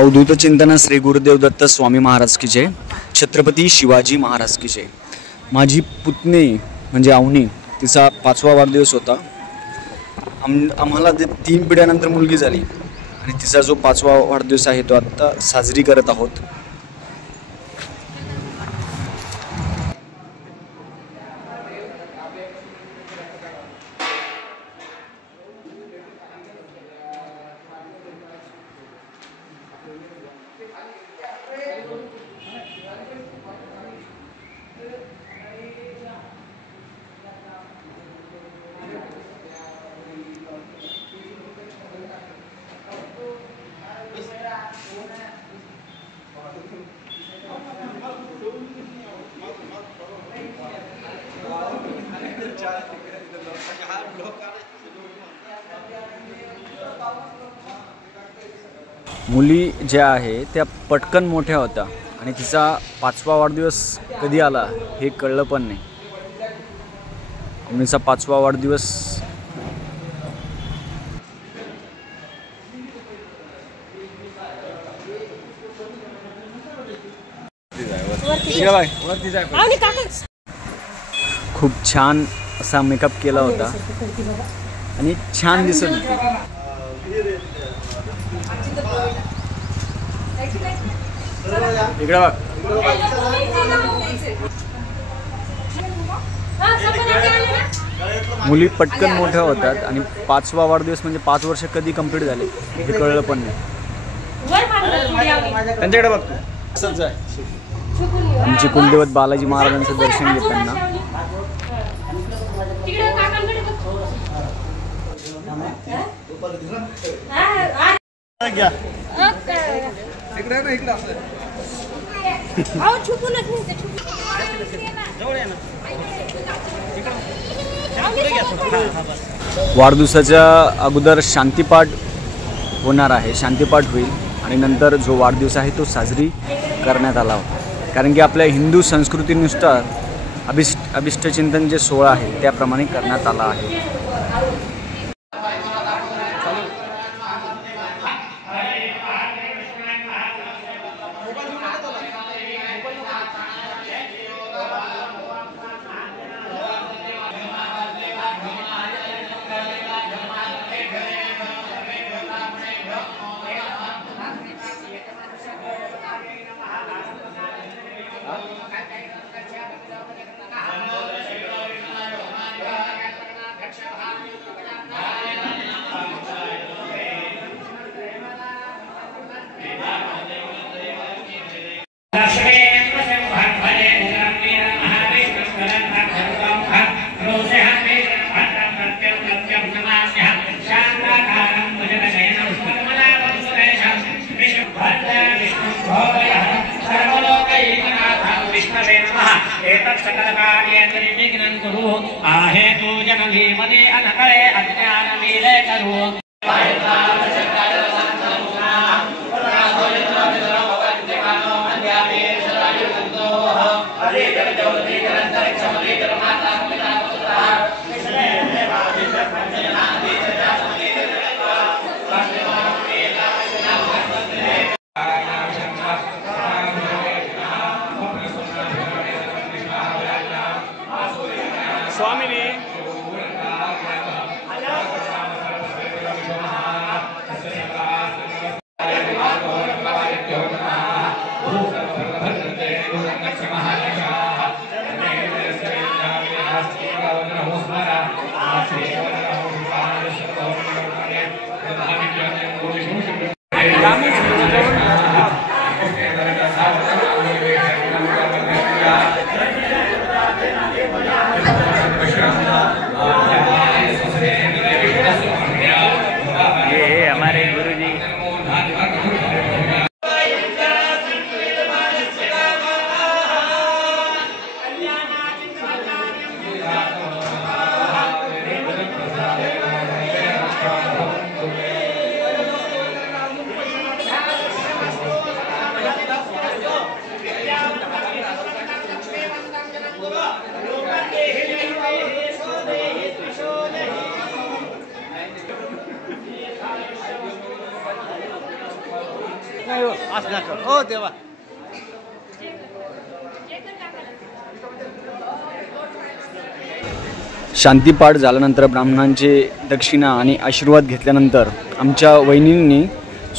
अवधूत चिंतन श्री गुरुदेव दत्त स्वामी महाराज की जय. छत्रपती शिवाजी महाराज की जय. माझी पुतणी म्हणजे अवनी, तिचा 5वा वाढदिवस होता. आम्हाला 3 पिढ्यानंतर मुलगी झाली आणि तिचा जो 5वा वाढदिवस आहे तो आता साजरी करत आहोत. मुली ज्या आहे त्या पटकन मोठ्या होत्या आणि तिचा 5वा वाढदिवस कधी आला हे कळलं पण नाही. मुलीचा 5वा वाढदिवस खूप छान असा मेकअप केला होता आणि छान दिसत होती. इकडे बघ. मुली पटकन मोठ्या होतात आणि 5वा वाढदिवस म्हणजे 5 वर्ष कधी कंप्लीट झाले हे कळलं पण नाही. त्यांच्याकडे बघतो. असंच आहे आमचे कुलदैवत बालाजी महाराजांचं दर्शन घेताना वाढदिवसाच्या अगोदर शांतीपाठ होणार आहे. शांतीपाठ होईल आणि नंतर जो वाढदिवस आहे तो साजरी करण्यात आला होता. कारण की आपल्या हिंदू संस्कृतीनुसार अभिष्टचिंतन जे सोहळा आहे त्याप्रमाणे करण्यात आला आहे. आहे तू जननी मने अनकळे अज्ञान मिले करू. स्वामिनी हो देवा. शांतीपाठ झाल्यानंतर ब्राह्मणांचे दक्षिणा आणि आशीर्वाद घेतल्यानंतर आमच्या वहिनींनी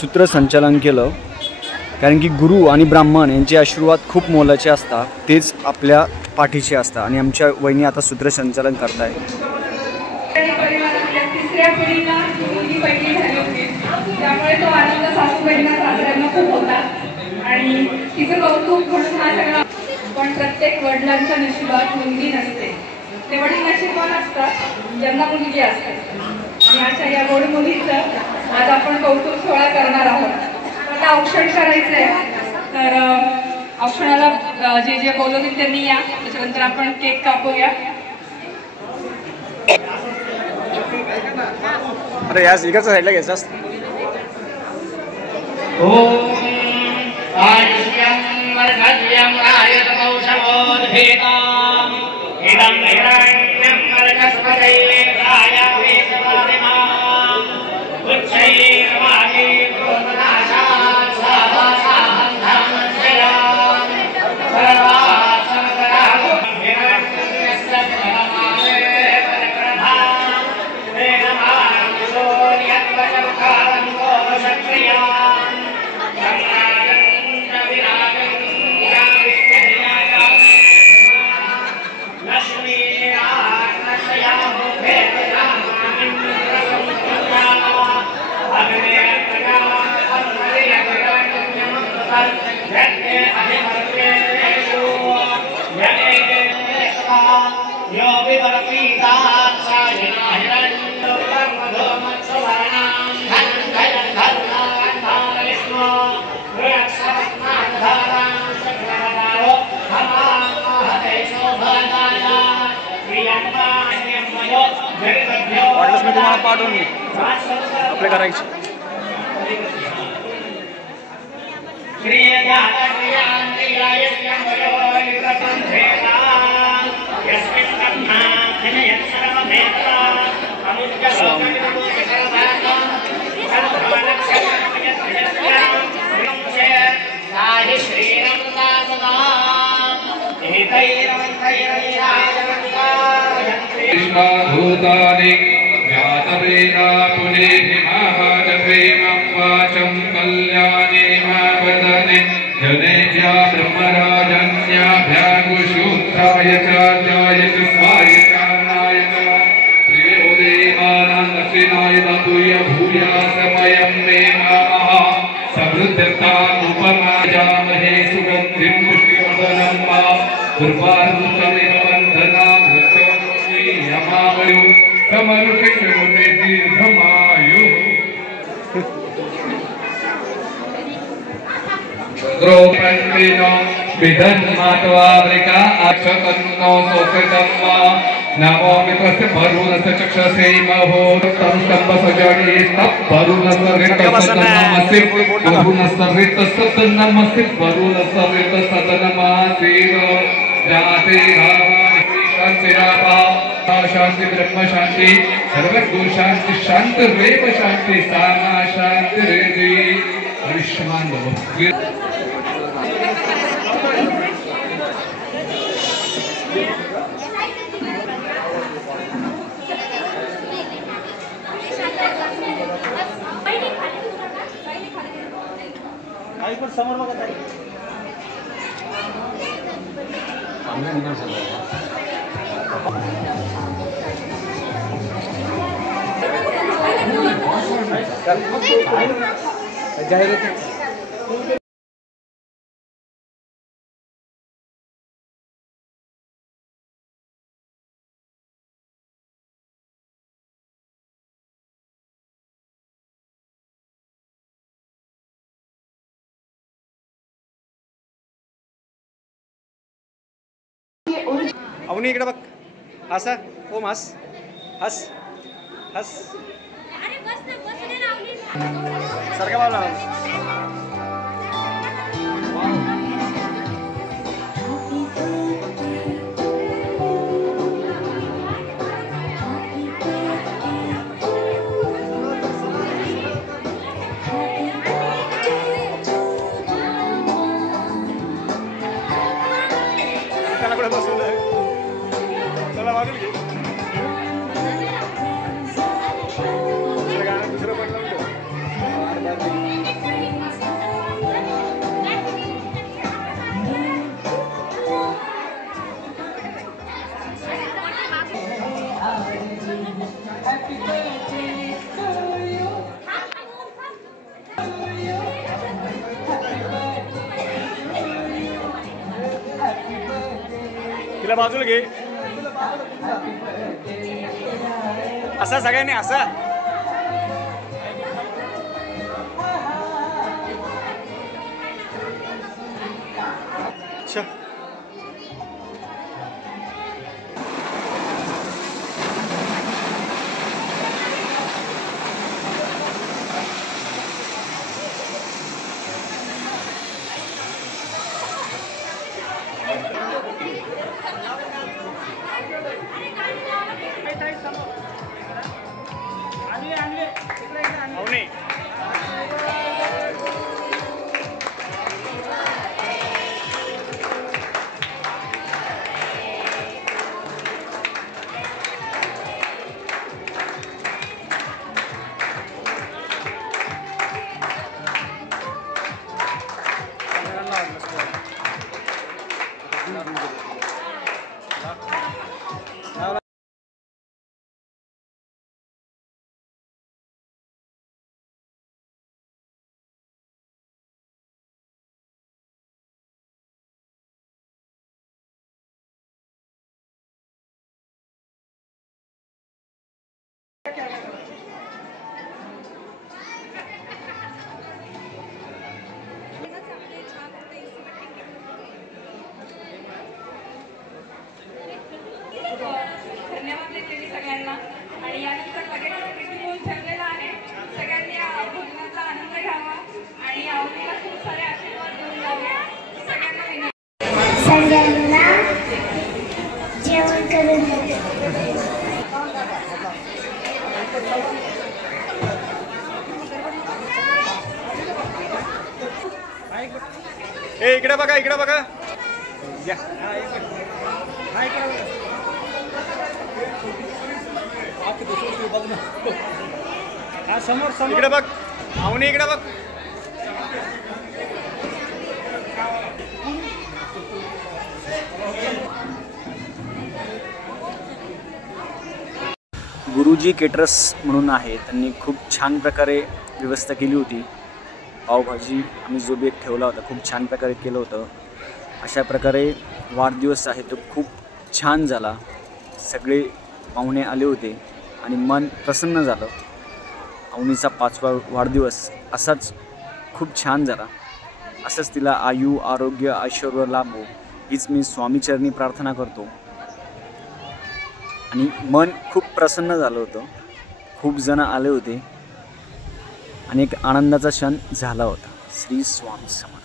सूत्रसंचालन केलं. कारण की गुरु आणि ब्राह्मण यांचे आशीर्वाद खूप मोलाचे असतात, तेच आपल्या पाठीचे असतात. आणि आमच्या वहिनी आता सूत्रसंचालन करताय. तिसऱ्या पिढीला मुलगी पहिली झाली होती, त्यामुळे तो आनंद सासूबाईंना सासऱ्यांना खूप होता आणि तिचं कौतुक म्हणून हा सगळा. पण प्रत्येक वडिलांच्या नशिबात मुलगी नसते. ते वडील नशिबवान असतात ज्यांना मुलगी असते. आणि अशा या गोड मुलीचं आज आपण कौतुक सोहळा करणार आहोत. आता औक्षण करायचंय, तर औक्षणाला जे जे बोलवतील त्यांनी या. त्याच्यानंतर आपण केक कापूया. अरे याच इकडच्या साईडला घ्यायचं असतं. ओम आयुष्यं वर्धव्यं रायतमौषधोद्भेताम् इदं हिरण्यं वर्चस्पतये रायावेशवादिनाम् उच्चैर्वाणी क्रोधनाशात् साधासाहन्धमञ्जयाम् सर्वासमकरागो हिरण्यस्य धनमाने परप्रभाम् तेनमानं सूर्यत्वचमकारं गोशक्रियाम् सम्राजं विराजं याविष्टहियायाम् लक्ष्मी आत्मशयामो वाटलंच मी तुम्हाला पाठवून मी आपले करायचे. भूतानि जातवेदा पुने महाजप्रेमं वाचं कल्याणे मा वदने जनेज्या ब्रह्मराजन्याभ्यागुशूत्राय चार्याय च स्वायकानाय च प्रियोदेवानां दक्षिणाय दातुय भूयासमयं मे नमः समृद्धतामुपमाजामहे सुगन्धिं पुष्टिवर्धनं मा दुर्वारुकमिव वन्दनां यमावयो समरुषिकरोते दीर्घमायुः द्रौपदीनो विधन्मात्वावृका अक्षतन्नो सोकृतं वा नमो मित्रस्य वरुणस्य चक्षसे महोत्तं स्तम्भसजडे स्तब्धरुणस्य ऋतसदनमसि वरुणस्य ऋतसदनमसि वरुणस्य ऋतसदनमासीत् जाते शांति रामा शांति ब्रह्म शांति सर्वगु शांति शांति रेव शांति सामा शांति रेदी आयुष्मान भव. समोर बघा ताई. जाहिरात अवनी इकडे बघ. हस ओम हस हस हस सारखा बाबा. तिला बाजूला घे. असा सगळ्यांनी असा. अच्छा. धन्यवाद देते सगळ्यांना. आणि यानंतर लगेच प्रतिमूल ठेवलेला आहे. सगळ्यांनी या भोजनाचा आनंद घ्यावा आणि आवडीला खूप सारे आशीर्वाद देऊन जावे. सगळ्यांना जेवण करून इकडे बघा, इकडे बघा. समोर समोर इकडे बघ. अवनी इकडे बघ. गुरुजी केटरर्स म्हणून आहे, त्यांनी खूप छान प्रकारे व्यवस्था केली होती. पावभाजी आम्ही जो बेत ठेवला होता खूप छान प्रकारे केलं होतं. अशा प्रकारे वाढदिवस आहे तो खूप छान झाला. सगळे पाहुणे आले होते आणि मन प्रसन्न झालं. अवनीचा 5वा वाढदिवस असाच खूप छान झाला. असंच तिला आयु आरोग्य ऐश्वर्य लाभो हीच मी स्वामीचरणी प्रार्थना करतो. आणि मन खूप प्रसन्न झालं होतं. खूप जण आले होते आणि एक आनंदाचा क्षण झाला होता. श्री स्वामी समर्थ.